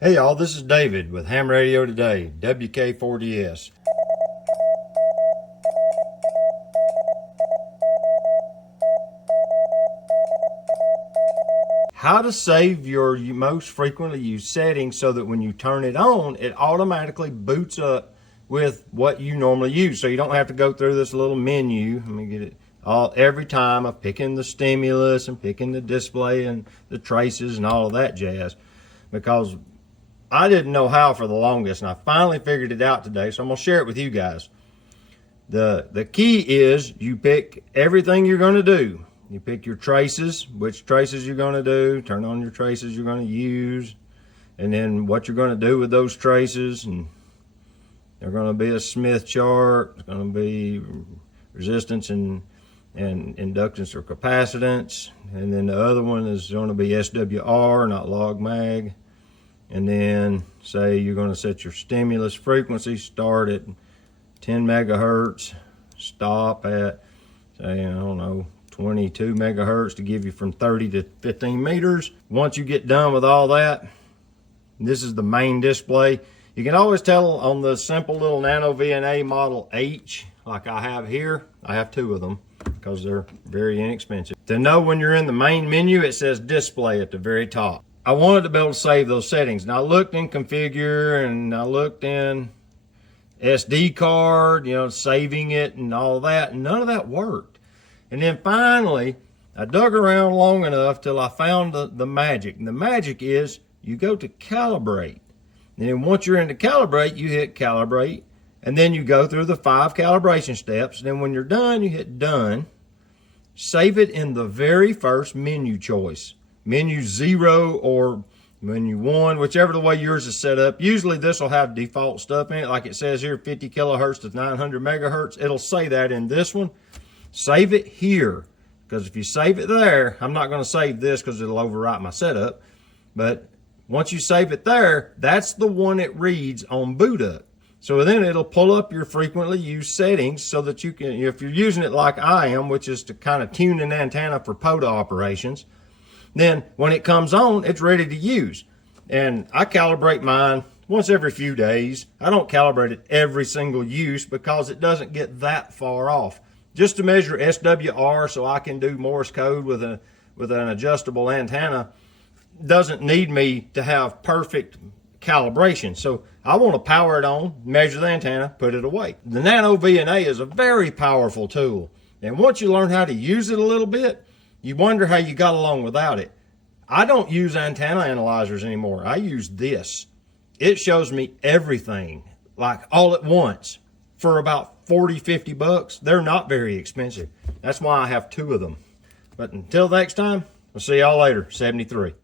Hey y'all, this is David with Ham Radio Today, WK4DS. How to save your most frequently used settings so that when you turn it on, it automatically boots up with what you normally use. So you don't have to go through this little menu. Let me get it all every time of picking the stimulus and picking the display and the traces and all of that jazz. Because I didn't know how for the longest, and I finally figured it out today, so I'm gonna share it with you guys. The key is you pick everything you're gonna do. You pick your traces, which traces you're gonna do, turn on your traces you're gonna use, and then what you're gonna do with those traces. And they're gonna be a Smith chart, it's gonna be resistance and inductance or capacitance, and then the other one is gonna be SWR, not log mag. And then say you're going to set your stimulus frequency, start at 10 megahertz, stop at, say, I don't know, 22 megahertz to give you from 30 to 15 meters. Once you get done with all that, this is the main display. You can always tell on the simple little nanoVNA Model H, like I have here. I have two of them because they're very inexpensive. To know when you're in the main menu, it says display at the very top. I wanted to be able to save those settings. Now I looked in configure and I looked in SD card, saving it and all that, and none of that worked. And then finally, I dug around long enough till I found the magic. And the magic is you go to calibrate. And then once you're into calibrate, you hit calibrate, and then you go through the 5 calibration steps. And then when you're done, you hit done. Save it in the very first menu choice. Menu 0 or menu 1, whichever the way yours is set up. Usually this will have default stuff in it, like it says here, 50 kilohertz to 900 megahertz. It'll say that in this one. Save it here, because if you save it there, I'm not going to save this because it'll overwrite my setup. But once you save it there, that's the one it reads on boot up. So then it'll pull up your frequently used settings so that you can, if you're using it like I am, which is to kind of tune an antenna for POTA operations, then when it comes on, it's ready to use. And I calibrate mine once every few days. I don't calibrate it every single use because it doesn't get that far off. Just to measure SWR so I can do Morse code with an adjustable antenna doesn't need me to have perfect calibration. So I want to power it on, measure the antenna, put it away. The nanoVNA is a very powerful tool. And once you learn how to use it a little bit, you wonder how you got along without it. I don't use antenna analyzers anymore. I use this. It shows me everything, like all at once, for about 40, 50 bucks. They're not very expensive. That's why I have 2 of them. But until next time, we'll see y'all later. 73.